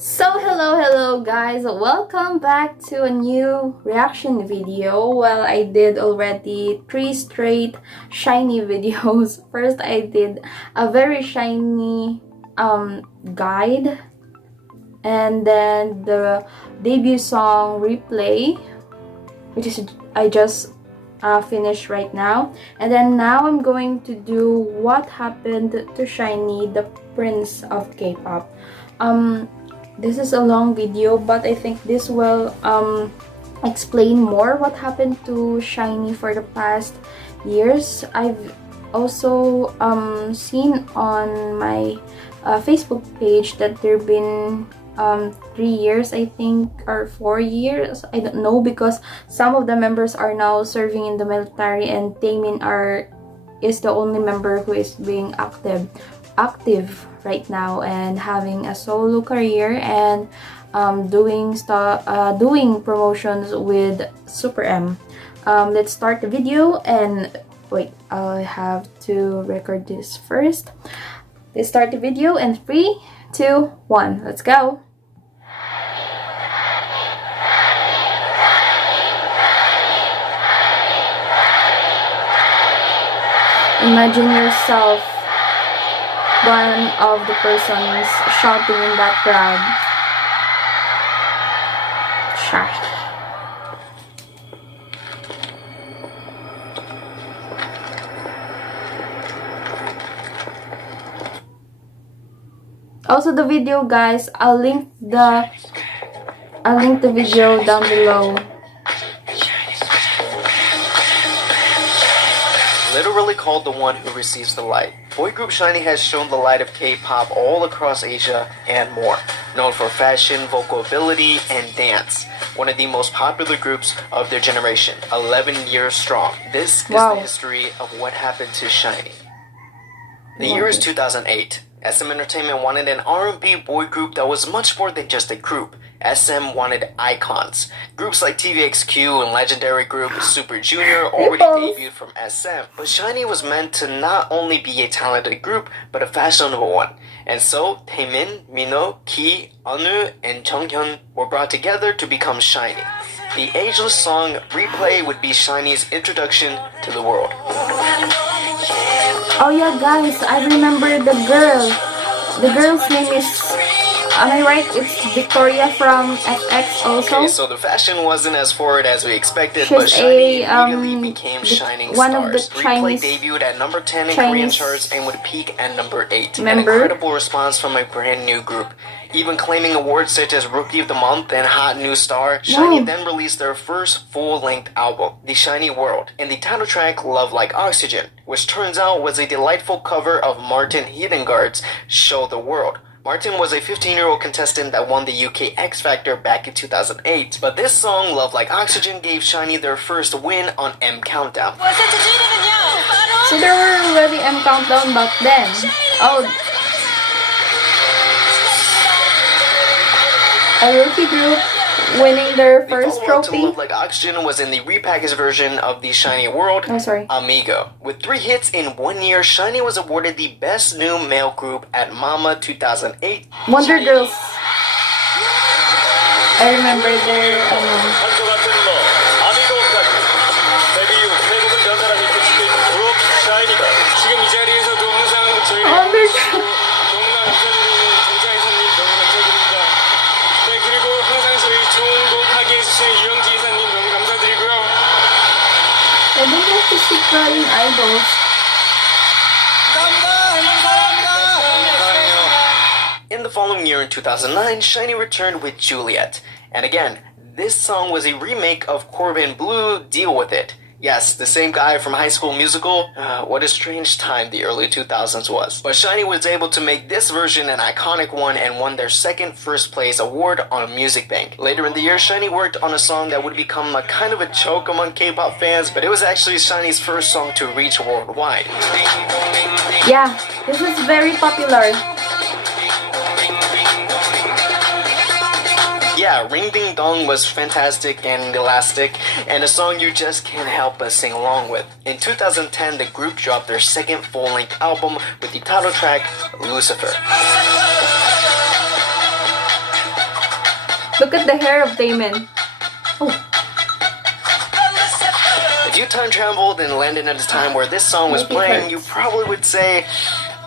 Hello guys, welcome back to a new reaction video. Well, I did already 3 straight SHINee videos. First, I did a very SHINee guide, and then the debut song replay, which is I just finished right now. And then now I'm going to do what happened to SHINee, the prince of K-pop. This is a long video, but I think this will explain more what happened to SHINee for the past years. I've also seen on my Facebook page that there have been 3 years, I think, or 4 years. I don't know, because some of the members are now serving in the military, and Taemin is the only member who is being active right now and having a solo career and doing promotions with Super M. Let's start the video, and wait, I have to record this first. Let's start the video in 3, 2, 1. Let's go. Imagine yourself one of the persons shouting in that crowd. SHINee. Also, the video, guys, I'll link the video down below. Literally called the one who receives the light, boy group SHINee has shown the light of K-pop all across Asia and more. Known for fashion, vocal ability, and dance. One of the most popular groups of their generation, 11 years strong. This is the history of what happened to SHINee. The year is 2008. SM Entertainment wanted an R&B boy group that was much more than just a group. SM wanted icons. Groups like TVXQ and legendary group Super Junior already debuted from SM. But SHINee was meant to not only be a talented group, but a fashionable one. And so, Taemin, Minho, Ki, Anu, and Jonghyun were brought together to become SHINee. The ageless song Replay would be SHINee's introduction to the world. Oh yeah, guys, I remember the girl. The girl's name is, am I right? It's Victoria from FX also. Okay, so the fashion wasn't as forward as we expected, but SHINee immediately became shining one stars. Of the Replay debuted at number 10 in Korean charts and would peak at number 8. An incredible response from a brand new group. Even claiming awards such as Rookie of the Month and Hot New Star, SHINee then released their first full-length album, The SHINee World, and the title track Love Like Oxygen, which turns out was a delightful cover of Martin Heidegger's Show the World. Martin was a 15-year-old contestant that won the UK X Factor back in 2008, but this song, Love Like Oxygen, gave SHINee their first win on M Countdown. So there were already M Countdown back then. Oh, a rookie group winning their first trophy. Love Like Oxygen was in the repackaged version of the SHINee World, Amigo. With 3 hits in 1 year, SHINee was awarded the Best New Male Group at Mama 2008. Wonder Girls. I remember their I don't like to see crying idols. In the following year, in 2009, SHINee returned with Juliet. And again, this song was a remake of Corbin Bleu, Deal With It. Yes, the same guy from High School Musical. What a strange time the early 2000s was. But SHINee was able to make this version an iconic one and won their second first place award on Music Bank. Later in the year, SHINee worked on a song that would become a kind of a joke among K-pop fans, but it was actually SHINee's first song to reach worldwide. Yeah, this is very popular. Yeah, Ring Ding Dong was fantastic and elastic, and a song you just can't help but sing along with. In 2010, the group dropped their second full-length album with the title track, Lucifer. Look at the hair of Taemin. Oh. If you time traveled and landed at a time where this song was playing, you probably would say,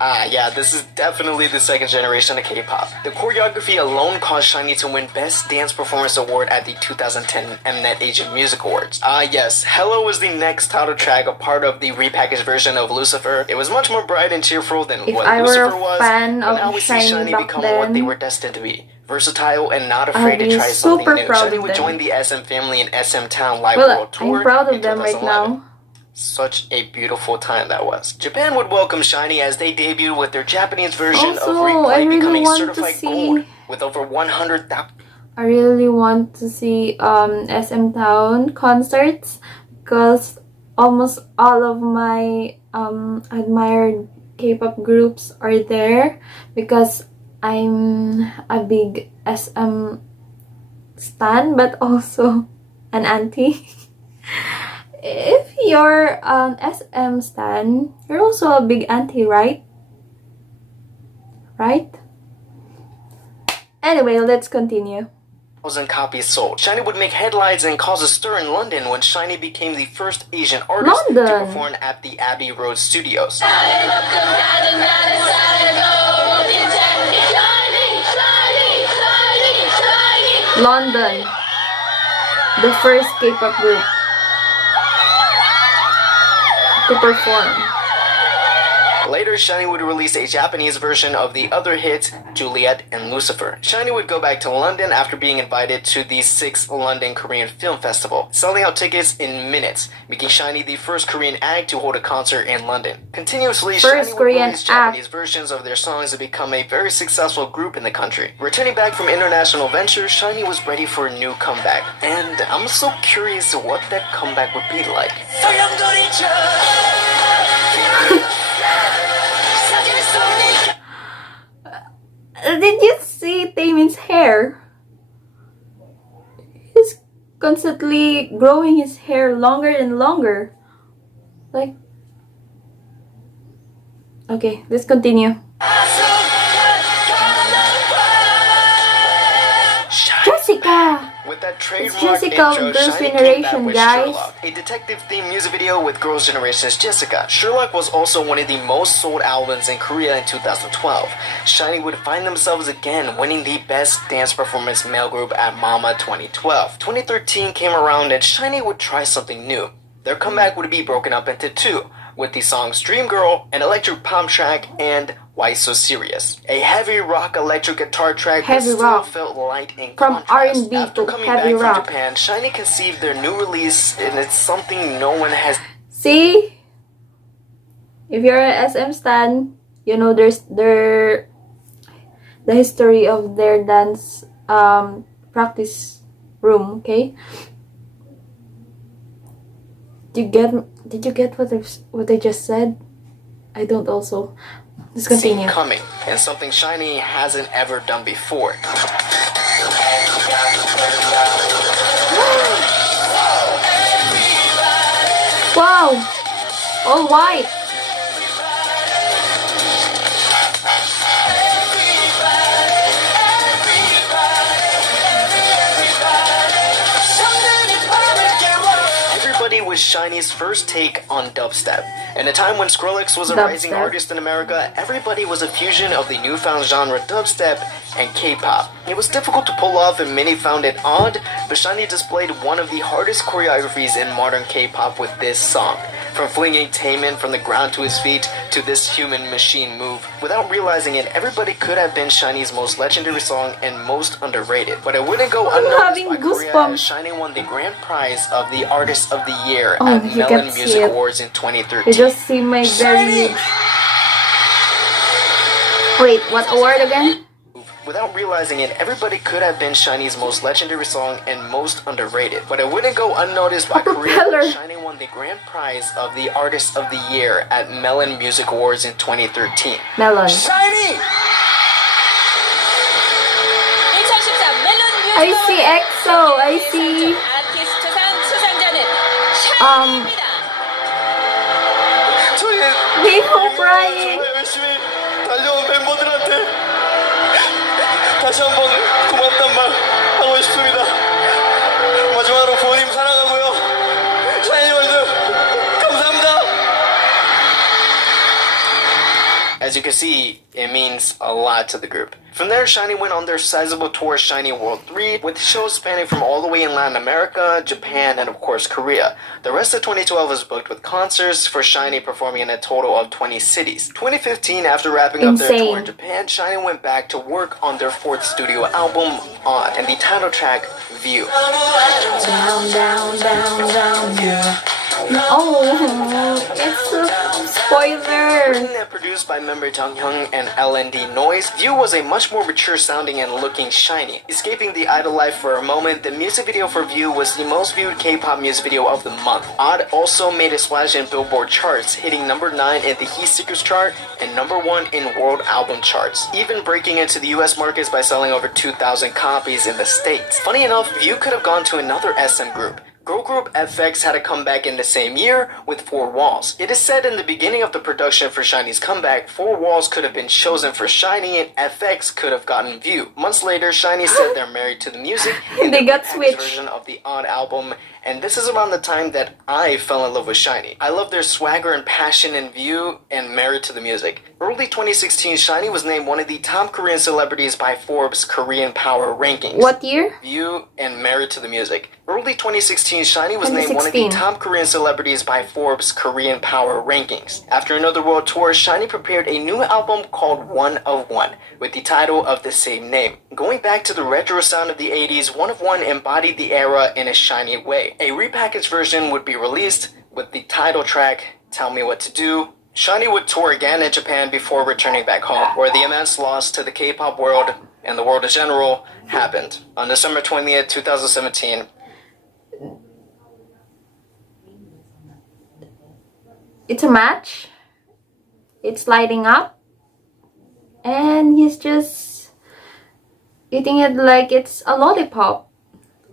yeah, this is definitely the second generation of K-pop. The choreography alone caused SHINee to win Best Dance Performance Award at the 2010 Mnet Asian Music Awards. Yes, Hello was the next title track, a part of the repackaged version of Lucifer. It was much more bright and cheerful than what Lucifer was, but now we see SHINee become what they were destined to be. Versatile and not afraid to try something new. SHINee would join the SM family in SM Town Live World Tour. I'm proud of them right now. Such a beautiful time that was. Japan would welcome SHINee as they debuted with their Japanese version of Replay, becoming certified gold with over 100,000. I really want to see SM Town concerts because almost all of my admired K-pop groups are there because I'm a big SM stan but also an auntie. If you're SM stan, you're also a big auntie, right? Right? Anyway, let's continue. 1,000 copies sold. SHINee would make headlines and cause a stir in London when SHINee became the first Asian artist to perform at the Abbey Road Studios. London, the first K-pop group to perform. Later, SHINee would release a Japanese version of the other hits, Juliet and Lucifer. SHINee would go back to London after being invited to the 6th London Korean Film Festival, selling out tickets in minutes, making SHINee the first Korean act to hold a concert in London. Continuously, SHINee would release Japanese versions of their songs to become a very successful group in the country. Returning back from international ventures, SHINee was ready for a new comeback, and I'm so curious what that comeback would be like. Did you see Taemin's hair? He's constantly growing his hair longer and longer. Like, okay, let's continue. Jessica! With that trademark Jessica intro, of Girls' SHINee came back Generation, with guys. Sherlock, a detective-themed music video with Girls' Generation's Jessica. Sherlock was also one of the most sold albums in Korea in 2012. SHINee would find themselves again winning the Best Dance Performance Male Group at Mama 2012. 2013 came around and SHINee would try something new. Their comeback would be broken up into two, with the songs Dream Girl, an electric pop track, and Why So Serious, a heavy rock electric guitar track that still felt light and from R&B After to coming heavy back rock. from Japan, SHINee conceived their new release, and it's something no one has. See? If you're a SM stan, you know there's the history of their dance practice room, okay? Did you get what I just said? I don't also. Let's continue. Coming, and something SHINee hasn't ever done before. Wow! All white! Everybody was SHINee's first take on dubstep. In a time when Skrillex was a rising artist in America, everybody was a fusion of the newfound genre dubstep and K-pop. It was difficult to pull off and many found it odd, but SHINee displayed one of the hardest choreographies in modern K-pop with this song. From flinging Taemin from the ground to his feet to this human machine move. Without realizing it, Everybody could have been SHINee's most legendary song and most underrated. But it wouldn't go unnoticed by Korea as SHINee won the grand prize of the Artist of the Year at Melon Music Awards in 2013. You just see my very... Wait, what award again? Without realizing it, Everybody could have been SHINee's most legendary song and most underrated. But it wouldn't go unnoticed by Korea. SHINee won the grand prize of the Artist of the Year at Melon Music Awards in 2013. Melon. SHINee! I see EXO. I see... people crying. 다시 한번 고맙단 말 하고 고맙습니다. 마지막으로 부모님 사랑하고요. 샤이니 월드 감사합니다. As you can see, it means a lot to the group. From there, SHINee went on their sizable tour SHINee World 3, with shows spanning from all the way in Latin America, Japan, and of course Korea. The rest of 2012 was booked with concerts, for SHINee performing in a total of 20 cities. 2015, after wrapping up their tour in Japan, SHINee went back to work on their fourth studio album, On, and the title track, View. Down, down, down, down, yeah. Oh, it's a spoiler. Written and produced by member Jonghyun and LND Noise, View was a much more mature sounding and looking SHINee. Escaping the idol life for a moment, the music video for View was the most viewed K-pop music video of the month. Odd also made a splash in Billboard charts, hitting number 9 in the Heat Seekers chart and number 1 in world album charts, even breaking into the US markets by selling over 2,000 copies in the States. Funny enough, View could have gone to another SM group. Girl group FX had a comeback in the same year with 4 Walls. It is said in the beginning of the production for SHINee's comeback, 4 Walls could have been chosen for SHINee and FX could have gotten View. Months later, SHINee said they're married to the music in they the got repackaged switched version of the Odd album, and this is around the time that I fell in love with SHINee. I love their swagger and passion in View and Married to the Music. Early 2016, SHINee was named one of the top Korean celebrities by Forbes Korean Power Rankings. What year? View and Married to the Music. Early 2016, SHINee was named one of the top Korean celebrities by Forbes Korean Power Rankings. After another world tour, SHINee prepared a new album called One of One, with the title of the same name. Going back to the retro sound of the 80s, One of One embodied the era in a SHINee way. A repackaged version would be released with the title track, Tell Me What to Do. SHINee would tour again in Japan before returning back home, where the immense loss to the K-pop world and the world in general happened. On December 20th, 2017, it's a match. It's lighting up. And he's just eating it like it's a lollipop.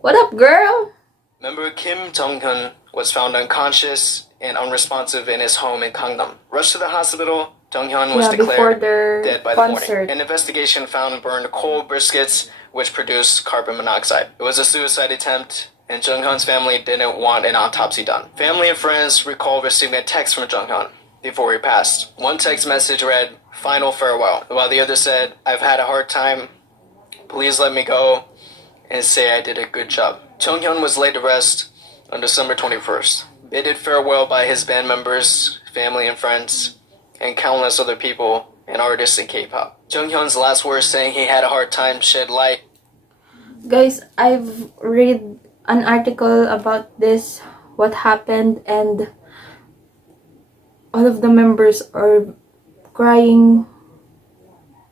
What up, girl? member Kim Jonghyun was found unconscious and unresponsive in his home in Gangnam. Rushed to the hospital, Jonghyun was declared dead by the morning. An investigation found burned coal briskets, which produced carbon monoxide. It was a suicide attempt, and Jonghyun's family didn't want an autopsy done. Family and friends recall receiving a text from Jonghyun before he passed. One text message read, "Final farewell," while the other said, "I've had a hard time. Please let me go and say I did a good job." Jonghyun was laid to rest on December 21st, bidded farewell by his band members, family and friends, and countless other people and artists in K-pop. Jonghyun's last words saying he had a hard time shed light. Guys, I've read an article about this, what happened, and all of the members are crying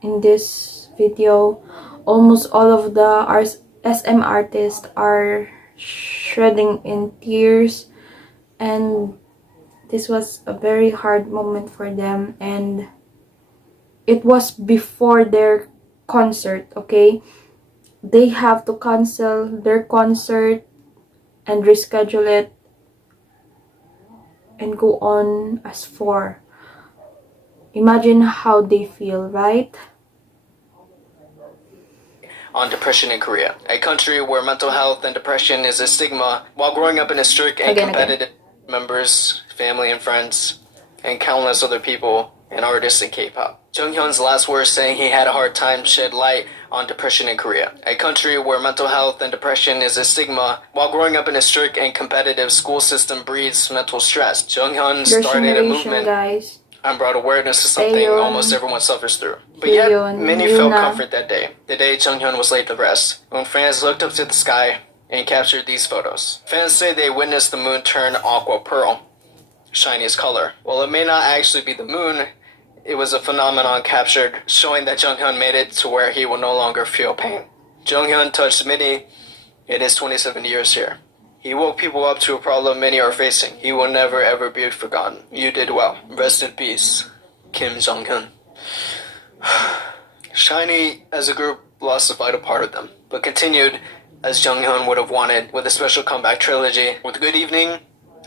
in this video. Almost all of the SM artists are shredding in tears, and this was a very hard moment for them, and it was before their concert, okay? They have to cancel their concert and reschedule it and go on as 4. Imagine how they feel, right? On depression in Korea, a country where mental health and depression is a stigma. While growing up in a strict and competitive members, family and friends, and countless other people and artists in K-pop. Jonghyun's last words saying he had a hard time shed light on depression in Korea, a country where mental health and depression is a stigma. While growing up in a strict and competitive school system breeds mental stress, Jonghyun started a movement and brought awareness to something almost everyone suffers through. But yet, many felt comfort that day, the day Jonghyun was laid to rest, when fans looked up to the sky and captured these photos. Fans say they witnessed the moon turn aqua pearl, shiniest color. While it may not actually be the moon, it was a phenomenon captured, showing that Jonghyun made it to where he will no longer feel pain. Jonghyun touched many in his 27 years here. He woke people up to a problem many are facing. He will never ever be forgotten. You did well. Rest in peace, Kim Jonghyun. SHINee, as a group, lost a vital part of them, but continued as Jonghyun would have wanted, with a special comeback trilogy with Good Evening,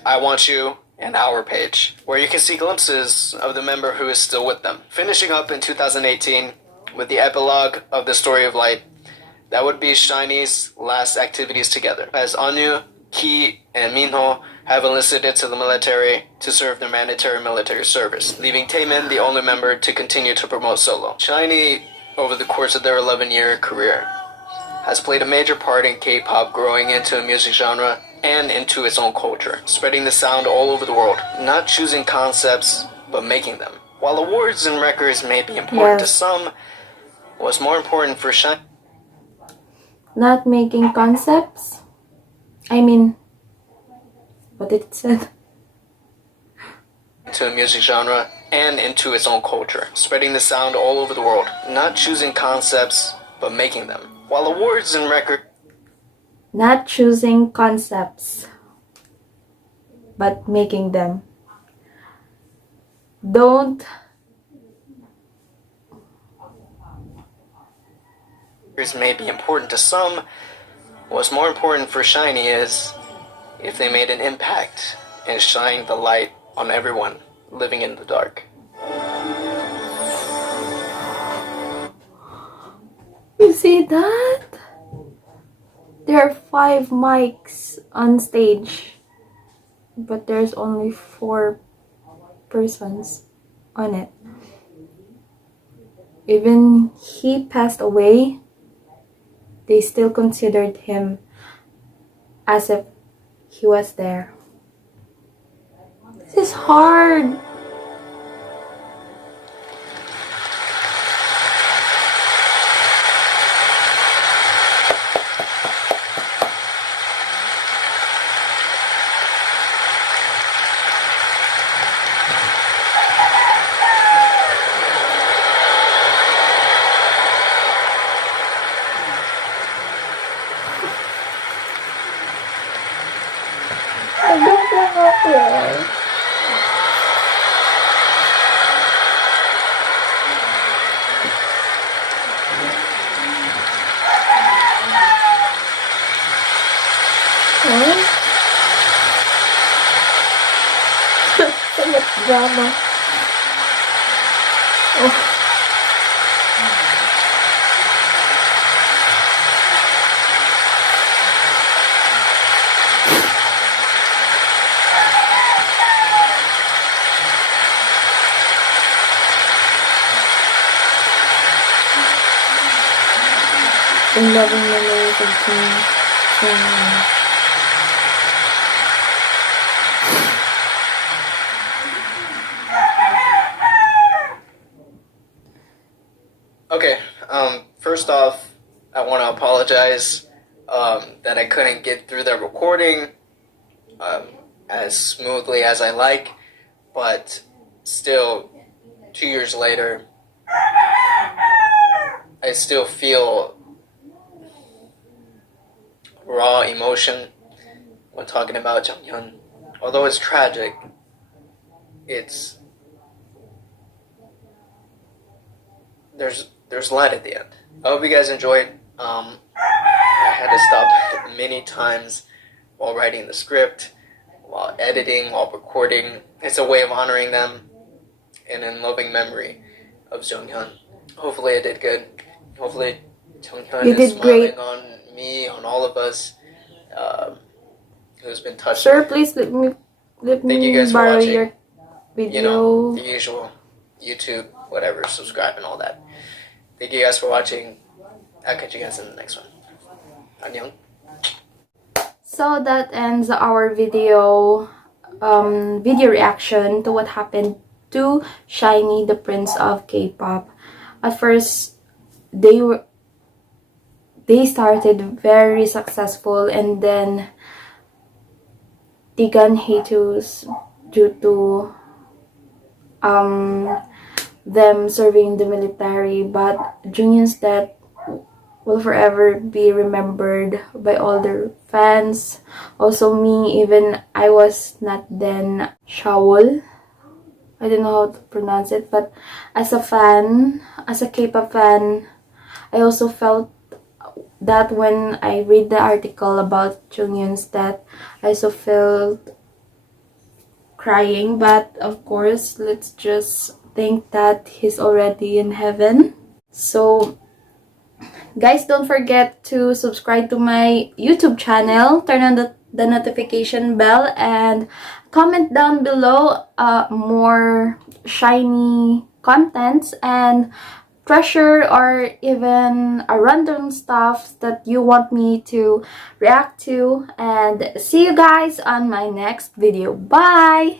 I Want You, and Our Page, where you can see glimpses of the member who is still with them. Finishing up in 2018 with the epilogue of The Story of Light, That would be SHINee's last activities together, as Anu, Ki, and Minho have enlisted into the military to serve their mandatory military service, leaving Taemin the only member to continue to promote solo. SHINee, over the course of their 11-year career, has played a major part in K-pop growing into a music genre and into its own culture, spreading the sound all over the world, not choosing concepts, but making them. While awards and records may be important to some, what's more important for SHINee? Not making concepts? I mean, what it said? To a music genre and into its own culture, spreading the sound all over the world, not choosing concepts, but making them. While awards and records... Not choosing concepts, but making them. Don't... may be important to some, what's more important for SHINee is if they made an impact and shined the light on everyone living in the dark. You see that? There are 5 mics on stage, but there's only 4 persons on it. Even he passed away, they still considered him as if he was there. This is hard. I don't know how. So much drama. Oh. In loving memories of Jonghyun. Okay, first off, I want to apologize that I couldn't get through the recording as smoothly as I like, but still, 2 years later, I still feel raw emotion when talking about Jonghyun. Although it's tragic, there's light at the end. I hope you guys enjoyed. I had to stop many times while writing the script, while editing, while recording. It's a way of honoring them and in loving memory of Jonghyun. Hopefully I did good. Hopefully Jonghyun is smiling on me, on all of us who's been touched. Sir, please let me borrow your video. You know, the usual YouTube, whatever, subscribe and all that. Thank you guys for watching. I'll catch you guys in the next one. Annyeong. So that ends our video reaction to what happened to SHINee, the prince of K-pop. At first, they started very successful, and then they got hiatus due to them serving the military, but Jonghyun's death will forever be remembered by all their fans. Also me, even I was not then Shawl. I don't know how to pronounce it, but as a fan, as a K-pop fan, I also felt that when I read the article about Jonghyun's death, I also felt crying, but of course, let's just think that he's already in heaven. So Guys, don't forget to subscribe to my YouTube channel, turn on the notification bell, and comment down below more SHINee contents and treasure or even a random stuff that you want me to react to. And see you guys on my next video. Bye!